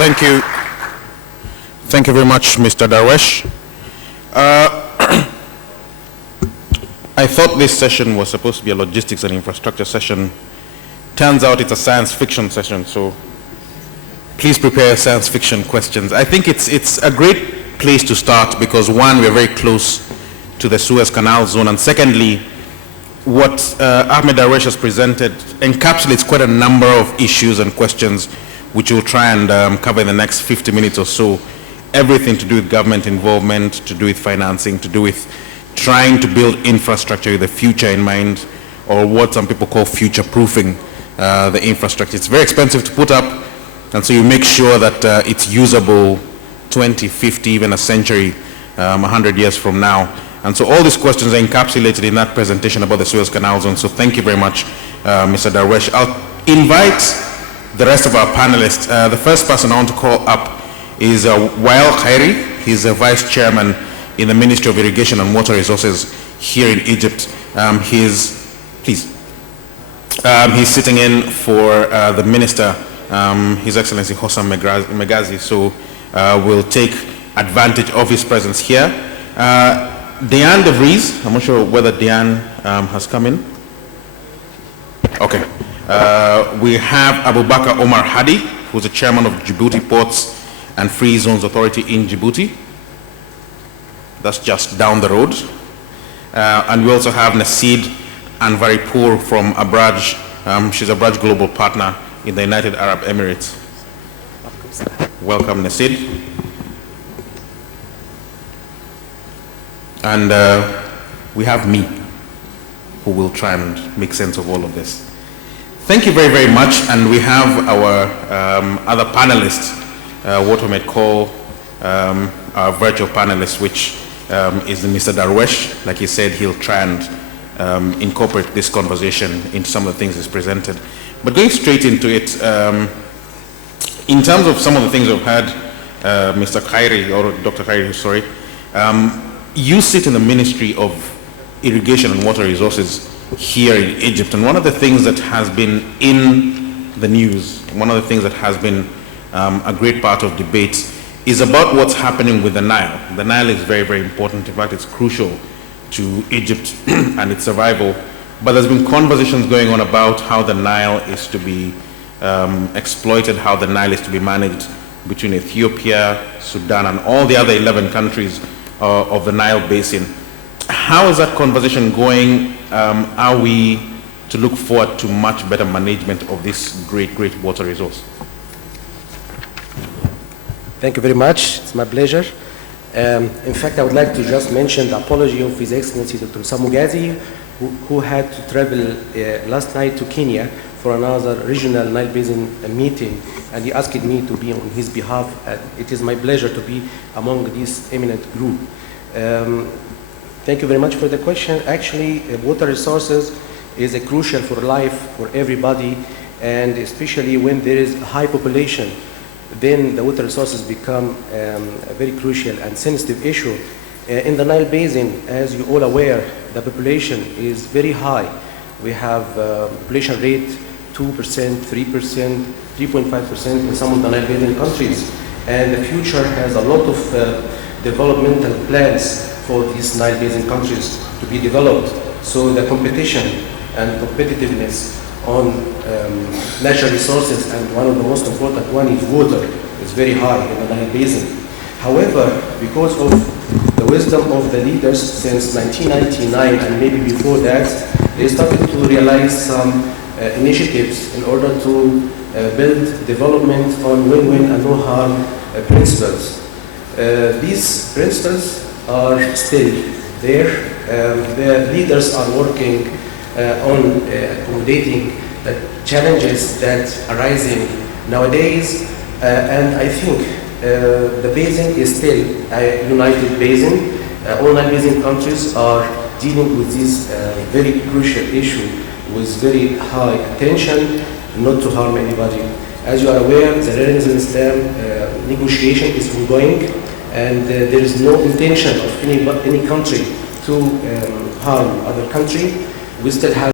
Thank you. Thank you very much, Mr. Darwesh. I thought this session was supposed to be a logistics and infrastructure session. Turns out it's a science fiction session, so please prepare science fiction questions. I think it's a great place to start because one, we're very close to the Suez Canal zone, and secondly, what Ahmed Darwesh has presented encapsulates quite a number of issues and questions which we'll try and cover in the next 50 minutes or so. Everything to do with government involvement, to do with financing, to do with trying to build infrastructure with the future in mind, or what some people call future-proofing the infrastructure. It's very expensive to put up, and so you make sure that it's usable 20, 50, even a century, 100 years from now. And so all these questions are encapsulated in that presentation about the Suez Canal Zone. So thank you very much, Mr. Darwesh. I'll invite the rest of our panelists. The first person I want to call up is Wael Khairi. He's a vice chairman in the Ministry of Irrigation and Water Resources here in Egypt. He's sitting in for the minister, His Excellency Hossam Megazi. So we'll take advantage of his presence here. Diane De Vries, I'm not sure whether Diane has come in. Okay. We have Abubakar Omar Hadi, who's the chairman of Djibouti Ports and Free Zones Authority in Djibouti. That's just down the road. And we also have Nasid Anvaripur from Abraj. She's Abraj Global Partner in the United Arab Emirates. Welcome, Nasid. And we have me, who will try and make sense of all of this. Thank you very, very much. And we have our other panelists, what we might call our virtual panelists, which is Mr. Darwesh. Like he said, he'll try and incorporate this conversation into some of the things he's presented. But going straight into it, in terms of some of the things we've heard, Mr. Khairi, or Dr. Khairi, sorry, you sit in the Ministry of Irrigation and Water Resources here in Egypt, and one of the things that has been in the news, one of the things that has been a great part of debate is about what's happening with the Nile. The Nile is very, very important. In fact, it's crucial to Egypt and its survival. But there's been conversations going on about how the Nile is to be exploited, how the Nile is to be managed between Ethiopia, Sudan, and all the other 11 countries of the Nile Basin. How is that conversation going? Are we to look forward to much better management of this great, great water resource? Thank you very much. It's my pleasure. In fact, I would like to just mention the apology of His Excellency Dr. Hossam Megazi, who had to travel last night to Kenya for another regional Nile Basin meeting, and he asked me to be on his behalf. It is my pleasure to be among this eminent group. Thank you very much for the question. Actually, water resources is a crucial for life for everybody, and especially when there is a high population, then the water resources become a very crucial and sensitive issue. In the Nile Basin, as you're all aware, the population is very high. We have population rate 2%, 3%, 3.5% in some of the Nile Basin countries. And the future has a lot of developmental plans for these Nile Basin countries to be developed. So the competition and competitiveness on natural resources, and one of the most important one is water, is very high in the Nile Basin. However, because of the wisdom of the leaders since 1999 and maybe before that, they started to realize some initiatives in order to build development on win-win and no-harm principles. These principles are still there. The leaders are working on accommodating the challenges that are arising nowadays, and I think the basin is still a united basin. All Nile Basin countries are dealing with this very crucial issue with very high attention, not to harm anybody. As you are aware, the Renaissance Dam negotiation is ongoing, and there is no intention of any country to harm other country. We still have